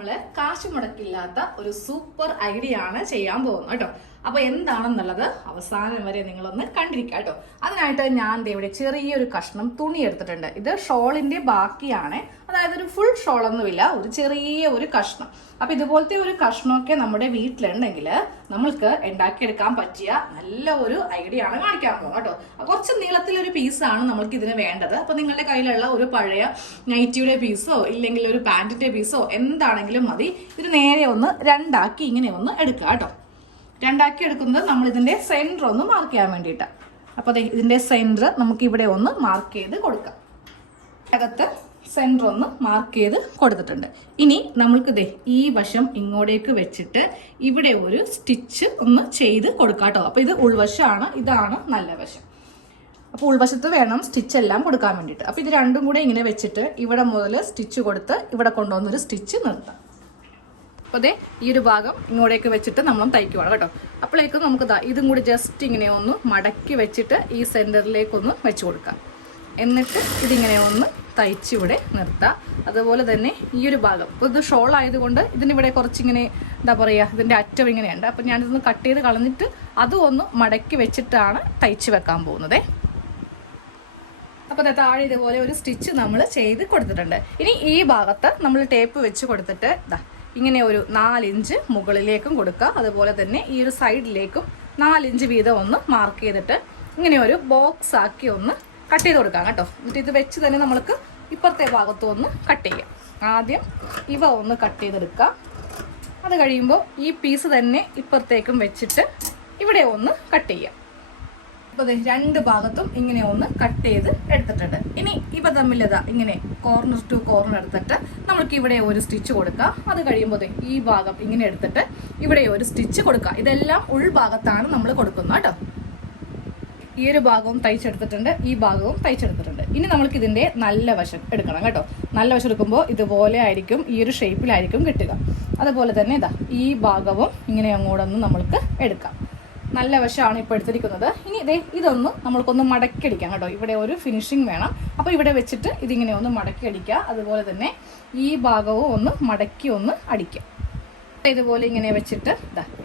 നമ്മള് കാശ് മുടക്കില്ലാത്ത ഒരു സൂപ്പർ ഐഡിയ ആണ് ചെയ്യാൻ പോകുന്നത് കേട്ടോ. അപ്പൊ എന്താണെന്നുള്ളത് അവസാനം വരെ നിങ്ങളൊന്ന് കണ്ടിരിക്കുക കേട്ടോ. അതിനായിട്ട് ഞാൻ ഇവിടെ ചെറിയൊരു കഷ്ണം തുണി എടുത്തിട്ടുണ്ട്. ഇത് ഷോളിന്റെ ബാക്കിയാണ്, അതായത് ഒരു ഫുൾ ഷോളൊന്നുമില്ല, ഒരു ചെറിയ ഒരു കഷ്ണം. അപ്പൊ ഇതുപോലത്തെ ഒരു കഷ്ണമൊക്കെ നമ്മുടെ വീട്ടിലുണ്ടെങ്കിൽ നമ്മൾക്ക് ഉണ്ടാക്കിയെടുക്കാൻ പറ്റിയ നല്ല ഒരു ഐഡിയ ആണ് കാണിക്കാൻ പോകുന്നത് കേട്ടോ. കുറച്ച് നീളത്തിലൊരു പീസാണ് നമ്മൾക്ക് ഇതിന് വേണ്ടത്. അപ്പൊ നിങ്ങളുടെ കയ്യിലുള്ള ഒരു പഴയ നൈറ്റിയുടെ പീസോ ഇല്ലെങ്കിൽ ഒരു പാന്റിന്റെ പീസോ എന്താണെങ്കിലും മതി. ഇത് നേരെ ഒന്ന് രണ്ടാക്കി ഇങ്ങനെ ഒന്ന് എടുക്കുക കേട്ടോ. രണ്ടാക്കി എടുക്കുന്നത് നമ്മൾ ഇതിന്റെ സെന്റർ ഒന്ന് മാർക്ക് ചെയ്യാൻ വേണ്ടിയിട്ടാണ്. അപ്പൊ ഇതിന്റെ സെന്റർ നമുക്ക് ഇവിടെ ഒന്ന് മാർക്ക് ചെയ്ത് കൊടുക്കാം. അകത്ത് സെന്റർ ഒന്ന് മാർക്ക് ചെയ്ത് കൊടുത്തിട്ടുണ്ട്. ഇനി നമ്മൾക്ക് ഈ വശം ഇങ്ങോട്ടേക്ക് വെച്ചിട്ട് ഇവിടെ ഒരു സ്റ്റിച്ച് ഒന്ന് ചെയ്ത് കൊടുക്കാം കേട്ടോ. അപ്പൊ ഇത് ഉൾവശമാണ്, ഇതാണ് നല്ല വശം. അപ്പോൾ ഉൾവശത്ത് വേണം സ്റ്റിച്ച് എല്ലാം കൊടുക്കാൻ വേണ്ടിയിട്ട്. അപ്പോൾ ഇത് രണ്ടും കൂടെ ഇങ്ങനെ വെച്ചിട്ട് ഇവിടെ മുതൽ സ്റ്റിച്ച് കൊടുത്ത് ഇവിടെ കൊണ്ടുവന്നൊരു സ്റ്റിച്ച് നിർത്താം. അപ്പോൾ ഈ ഒരു ഭാഗം ഇങ്ങോട്ടേക്ക് വെച്ചിട്ട് നമ്മൾ തയ്ക്കുവാണ് കേട്ടോ. അപ്പോഴേക്കും നമുക്ക് ഇതും കൂടി ജസ്റ്റ് ഇങ്ങനെ ഒന്ന് മടക്കി വെച്ചിട്ട് ഈ സെൻറ്ററിലേക്കൊന്ന് വെച്ച് കൊടുക്കാം. എന്നിട്ട് ഇതിങ്ങനെ ഒന്ന് തയ്ച്ചിവിടെ നിർത്താം. അതുപോലെ തന്നെ ഈ ഒരു ഭാഗം, ഇപ്പോൾ ഇത് ഷോൾ ആയതുകൊണ്ട് ഇതിനിവിടെ കുറച്ചിങ്ങനെ എന്താ പറയുക, ഇതിൻ്റെ അറ്റം ഇങ്ങനെയുണ്ട്. അപ്പം ഞാനിതൊന്ന് കട്ട് ചെയ്ത് കളഞ്ഞിട്ട് അതും ഒന്ന് മടക്കി വെച്ചിട്ടാണ് തയ്ച്ച് വെക്കാൻ പോകുന്നത്. അപ്പോൾ താഴെ ഇതുപോലെ ഒരു സ്റ്റിച്ച് നമ്മൾ ചെയ്ത് കൊടുത്തിട്ടുണ്ട്. ഇനി ഈ ഭാഗത്ത് നമ്മൾ ടേപ്പ് വെച്ച് കൊടുത്തിട്ട് ഇങ്ങനെ ഒരു 4 ഇഞ്ച് മുകളിലേക്കും കൊടുക്കുക. അതുപോലെ തന്നെ ഈ ഒരു സൈഡിലേക്കും 4 ഇഞ്ച് വീതം ഒന്ന് മാർക്ക് ചെയ്തിട്ട് ഇങ്ങനെ ഒരു ബോക്സ് ആക്കി ഒന്ന് കട്ട് ചെയ്ത് കൊടുക്കാം കേട്ടോ. എന്നിട്ട് ഇത് വെച്ച് തന്നെ നമ്മൾക്ക് ഇപ്പുറത്തെ ഭാഗത്തും ഒന്ന് കട്ട് ചെയ്യാം. ആദ്യം ഇവ ഒന്ന് കട്ട് ചെയ്തെടുക്കുക. അത് കഴിയുമ്പോൾ ഈ പീസ് തന്നെ ഇപ്പുറത്തേക്കും വെച്ചിട്ട് ഇവിടെ ഒന്ന് കട്ട് ചെയ്യാം. അപ്പോൾ രണ്ട് ഭാഗത്തും ഇങ്ങനെ ഒന്ന് കട്ട് ചെയ്ത് എടുത്തിട്ടുണ്ട്. ഇനി ഇവ തമ്മിൽ ഇങ്ങനെ കോർണർ ടു കോർണർ എടുത്തിട്ട് നമ്മൾക്ക് ഇവിടെ ഒരു സ്റ്റിച്ച് കൊടുക്കാം. അത് കഴിയുമ്പോൾ ഈ ഭാഗം ഇങ്ങനെ എടുത്തിട്ട് ഇവിടെ ഒരു സ്റ്റിച്ച് കൊടുക്കാം. ഇതെല്ലാം ഉൾഭാഗത്താണ് നമ്മൾ കൊടുക്കുന്നത് കേട്ടോ. ഈ ഒരു ഭാഗവും തയ്ച്ചെടുത്തിട്ടുണ്ട്, ഈ ഭാഗവും തയ്ച്ചെടുത്തിട്ടുണ്ട്. ഇനി നമ്മൾക്ക് ഇതിൻ്റെ നല്ല വശം എടുക്കണം കേട്ടോ. നല്ല വശം എടുക്കുമ്പോൾ ഇതുപോലെ ആയിരിക്കും, ഈ ഒരു ഷേപ്പിലായിരിക്കും കിട്ടുക. അതുപോലെ തന്നെ ഈ ഭാഗവും ഇങ്ങനെ അങ്ങോട്ടൊന്ന് നമ്മൾക്ക് എടുക്കാം. നല്ല വശമാണ് ഇപ്പോൾ എടുത്തിരിക്കുന്നത്. ഇനി ഇതൊന്ന് നമ്മൾക്കൊന്ന് മടക്കി അടിക്കാം കേട്ടോ. ഇവിടെ ഒരു ഫിനിഷിങ് വേണം. അപ്പോൾ ഇവിടെ വെച്ചിട്ട് ഇതിങ്ങനെ ഒന്ന് മടക്കി അടിക്കുക. അതുപോലെ തന്നെ ഈ ഭാഗവും ഒന്ന് മടക്കി ഒന്ന് അടിക്കാം. ഇതുപോലെ ഇങ്ങനെ വെച്ചിട്ട്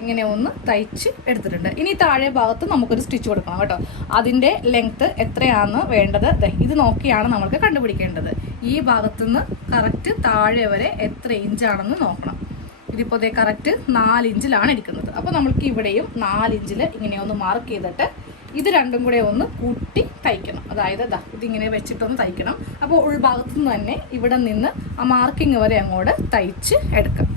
ഇങ്ങനെ ഒന്ന് തയ്ച്ച് എടുത്തിട്ടുണ്ട്. ഇനി താഴെ ഭാഗത്ത് നമുക്കൊരു സ്റ്റിച്ച് കൊടുക്കണം കേട്ടോ. അതിൻ്റെ ലെങ്ത്ത് എത്രയാണ് വേണ്ടത് ഇത് നോക്കിയാണ് നമ്മൾക്ക് കണ്ടുപിടിക്കേണ്ടത്. ഈ ഭാഗത്തുനിന്ന് കറക്റ്റ് താഴെ വരെ എത്ര ഇഞ്ചാണെന്ന് നോക്കണം. ഇതിപ്പോൾ കറക്റ്റ് 4 ഇഞ്ചിലാണ് ഇരിക്കുന്നത്. അപ്പോൾ നമ്മൾക്ക് ഇവിടെയും 4 ഇഞ്ചിൽ ഇങ്ങനെ ഒന്ന് മാർക്ക് ചെയ്തിട്ട് ഇത് രണ്ടും കൂടെ ഒന്ന് കൂട്ടി തയ്ക്കണം. അതായത് ഇതിങ്ങനെ വെച്ചിട്ടൊന്ന് തയ്ക്കണം. അപ്പോൾ ഉൾഭാഗത്തു നിന്ന് തന്നെ ഇവിടെ നിന്ന് ആ മാർക്കിങ് വരെ അങ്ങോട്ട് തയ്ച്ച് എടുക്കാം.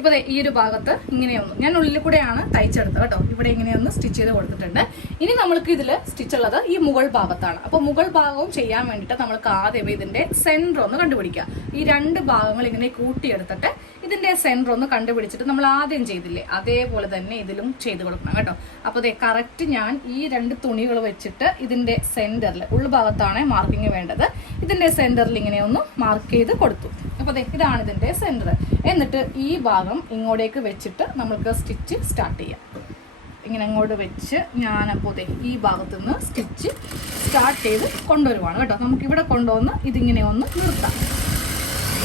ഇപ്പോൾ ഈ ഒരു ഭാഗത്ത് ഇങ്ങനെയൊന്ന് ഞാൻ ഉള്ളിൽ കൂടെയാണ് തയ്ച്ചെടുത്തത് കേട്ടോ. ഇവിടെ ഇങ്ങനെയൊന്ന് സ്റ്റിച്ച് ചെയ്ത് കൊടുത്തിട്ടുണ്ട്. ഇനി നമ്മൾക്ക് ഇതിൽ സ്റ്റിച്ച് ഉള്ളത് ഈ മുകൾ ഭാഗത്താണ്. അപ്പോൾ മുകൾ ഭാഗവും ചെയ്യാൻ വേണ്ടിയിട്ട് നമ്മൾക്ക് ആദ്യം ഇതിൻ്റെ സെൻറ്റർ ഒന്ന് കണ്ടുപിടിക്കുക. ഈ രണ്ട് ഭാഗങ്ങൾ ഇങ്ങനെ കൂട്ടിയെടുത്തിട്ട് ഇതിൻ്റെ സെൻറ്റർ ഒന്ന് കണ്ടുപിടിച്ചിട്ട് നമ്മൾ ആദ്യം ചെയ്തില്ലേ അതേപോലെ തന്നെ ഇതിലും ചെയ്ത് കൊടുക്കണം കേട്ടോ. അപ്പോൾ കറക്റ്റ് ഞാൻ ഈ രണ്ട് തുണികൾ വെച്ചിട്ട് ഇതിൻ്റെ സെൻറ്ററിൽ ഉൾഭാഗത്താണ് മാർക്കിങ് വേണ്ടത്. ഇതിൻ്റെ സെൻറ്ററിൽ ഇങ്ങനെ ഒന്ന് മാർക്ക് ചെയ്ത് കൊടുത്തു. അപ്പോൾ ഇതാണ് ഇതിൻ്റെ സെൻറ്റർ. എന്നിട്ട് ഈ ഭാഗം ഇങ്ങോട്ടേക്ക് വെച്ചിട്ട് നമ്മൾക്ക് സ്റ്റിച്ച് സ്റ്റാർട്ട് ചെയ്യാം. ഇങ്ങനെ അങ്ങോട്ട് വെച്ച് ഞാനപ്പോൾ ഈ ഭാഗത്തു നിന്ന് സ്റ്റിച്ച് സ്റ്റാർട്ട് ചെയ്ത് കൊണ്ടുവരുവാണ് കേട്ടോ. നമുക്കിവിടെ കൊണ്ടുവന്ന് ഇതിങ്ങനെ ഒന്ന് നിർത്താം.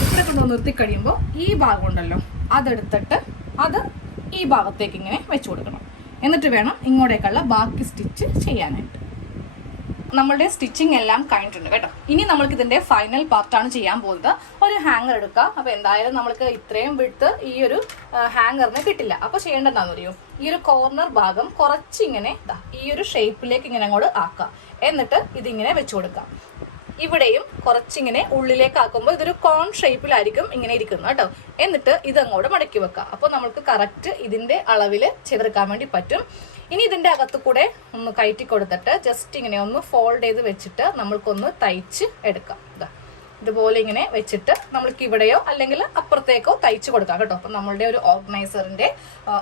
ഇവിടെ കൊണ്ടുവന്ന് നിർത്തി കഴിയുമ്പോൾ ഈ ഭാഗം ഉണ്ടല്ലോ അതെടുത്തിട്ട് അത് ഈ ഭാഗത്തേക്ക് ഇങ്ങനെ വെച്ച് കൊടുക്കണം. എന്നിട്ട് വേണം ഇങ്ങോട്ടേക്കുള്ള ബാക്കി സ്റ്റിച്ച് ചെയ്യാനായിട്ട്. നമ്മളുടെ സ്റ്റിച്ചിങ് എല്ലാം കഴിഞ്ഞിട്ടുണ്ട് കേട്ടോ. ഇനി നമ്മൾക്ക് ഇതിന്റെ ഫൈനൽ പാർട്ടാണ് ചെയ്യാൻ പോകുന്നത്. ഒരു ഹാങ്ങർ എടുക്കുക. അപ്പോൾ എന്തായാലും നമ്മൾക്ക് ഇത്രയും വിട്ട് ഈ ഒരു ഹാങ്ങറിന് കിട്ടില്ല. അപ്പോൾ ചെയ്യേണ്ടതെന്ന് അറിയോ, ഈ ഒരു കോർണർ ഭാഗം കുറച്ചിങ്ങനെ ഈ ഒരു ഷേപ്പിലേക്ക് ഇങ്ങനെ അങ്ങോട്ട് ആക്കുക. എന്നിട്ട് ഇതിങ്ങനെ വെച്ചു കൊടുക്കാം. ഇവിടെയും കുറച്ചിങ്ങനെ ഉള്ളിലേക്ക് ആക്കുമ്പോൾ ഇതൊരു കോൺ ഷേപ്പിലായിരിക്കും ഇങ്ങനെ ഇരിക്കുന്നത് കേട്ടോ. എന്നിട്ട് ഇതങ്ങോട്ട് മടക്കി വെക്കുക. അപ്പോൾ നമ്മൾക്ക് കറക്റ്റ് ഇതിന്റെ അളവിൽ ചെയ്തെടുക്കാൻ വേണ്ടി പറ്റും. ഇനി ഇതിന്റെ അകത്ത് കൂടെ ഒന്ന് കയറ്റി കൊടുത്തിട്ട് ജസ്റ്റ് ഇങ്ങനെ ഒന്ന് ഫോൾഡ് ചെയ്ത് വെച്ചിട്ട് നമ്മൾക്കൊന്ന് തയ്ച്ച് എടുക്കാം. ഇതുപോലെ ഇങ്ങനെ വെച്ചിട്ട് നമ്മൾക്ക് ഇവിടെയോ അല്ലെങ്കിൽ അപ്പുറത്തേക്കോ തയ്ച്ച് കൊടുക്കാം കേട്ടോ. അപ്പം നമ്മളുടെ ഒരു ഓർഗനൈസറിന്റെ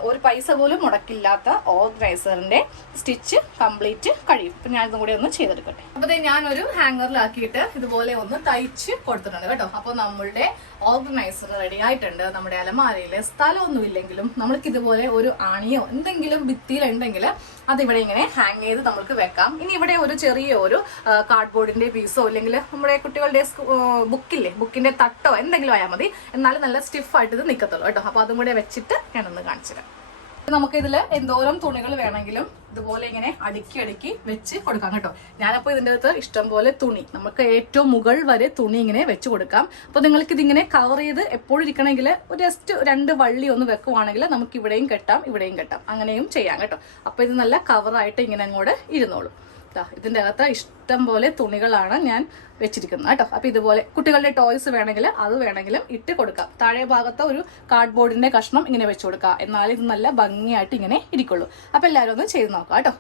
ഒരു പൈസ പോലും മുടക്കില്ലാത്ത ഓർഗനൈസറിന്റെ സ്റ്റിച്ച് കംപ്ലീറ്റ് കഴിയും. അപ്പം ഞാനിതും കൂടെ ഒന്ന് ചെയ്തെടുക്കട്ടെ. അപ്പോൾ ഞാനൊരു ഹാങ്ങറിലാക്കിയിട്ട് ഇതുപോലെ ഒന്ന് തയ്ച്ച് കൊടുത്തിട്ടുണ്ട് കേട്ടോ. അപ്പോൾ നമ്മളുടെ ഓർഗനൈസർ റെഡി ആയിട്ടുണ്ട് നമ്മുടെ അലമാരയിൽ. സ്ഥലമൊന്നും ഇല്ലെങ്കിലും നമ്മൾക്ക് ഇതുപോലെ ഒരു ആണിയോ എന്തെങ്കിലും ഭിത്തിയിലുണ്ടെങ്കിൽ അതിവിടെ ഇങ്ങനെ ഹാങ് ചെയ്ത് നമുക്ക് വെക്കാം. ഇനി ഇവിടെ ഒരു ചെറിയ ഒരു കാർഡ്ബോർഡിന്റെ പീസോ അല്ലെങ്കിൽ നമ്മുടെ കുട്ടികളുടെ ബുക്കിന്റെ തട്ടോ എന്തെങ്കിലും ആയാൽ മതി. എന്നാലും നല്ല സ്റ്റിഫായിട്ട് ഇത് നിൽക്കത്തുള്ളൂ കേട്ടോ. അപ്പൊ അതും കൂടെ വെച്ചിട്ട് ഞാനൊന്ന് കാണിച്ചു തരാം. നമുക്ക് ഇതിൽ എന്തോരം തുണികൾ വേണമെങ്കിലും ഇതുപോലെ ഇങ്ങനെ അടുക്കി അടുക്കി വെച്ച് കൊടുക്കാം കേട്ടോ. ഞാനപ്പോൾ ഇതിൻ്റെ അകത്ത് ഇഷ്ടം പോലെ തുണി, നമുക്ക് ഏറ്റവും മുകൾ വരെ തുണി ഇങ്ങനെ വെച്ച് കൊടുക്കാം. അപ്പോൾ നിങ്ങൾക്ക് ഇതിങ്ങനെ കവർ ചെയ്ത് എപ്പോഴും ഇരിക്കണമെങ്കിൽ ഒരു ജസ്റ്റ് 2 വള്ളി ഒന്ന് വെക്കുവാണെങ്കിൽ നമുക്ക് ഇവിടെയും കെട്ടാം ഇവിടെയും കെട്ടാം, അങ്ങനെയും ചെയ്യാം കേട്ടോ. അപ്പോൾ ഇത് നല്ല കവറായിട്ട് ഇങ്ങനെ അങ്ങോട്ട് ഇരുന്നോളും. ഇതിൻ്റെ അകത്ത് ഇഷ്ടം പോലെ തുണികളാണ് ഞാൻ വെച്ചിരിക്കുന്നത് കേട്ടോ. അപ്പോൾ ഇതുപോലെ കുട്ടികളുടെ ടോയ്സ് വേണമെങ്കിൽ അത് വേണമെങ്കിലും ഇട്ട് കൊടുക്കാം. താഴെ ഭാഗത്ത് ഒരു കാർഡ്ബോർഡിന്റെ കഷ്ണം ഇങ്ങനെ വെച്ച് കൊടുക്കാം. എന്നാലും ഇത് നല്ല ഭംഗിയായിട്ട് ഇങ്ങനെ ഇരിക്കുള്ളൂ. അപ്പോൾ എല്ലാവരും ഒന്ന് ചെയ്ത് നോക്കാം കേട്ടോ.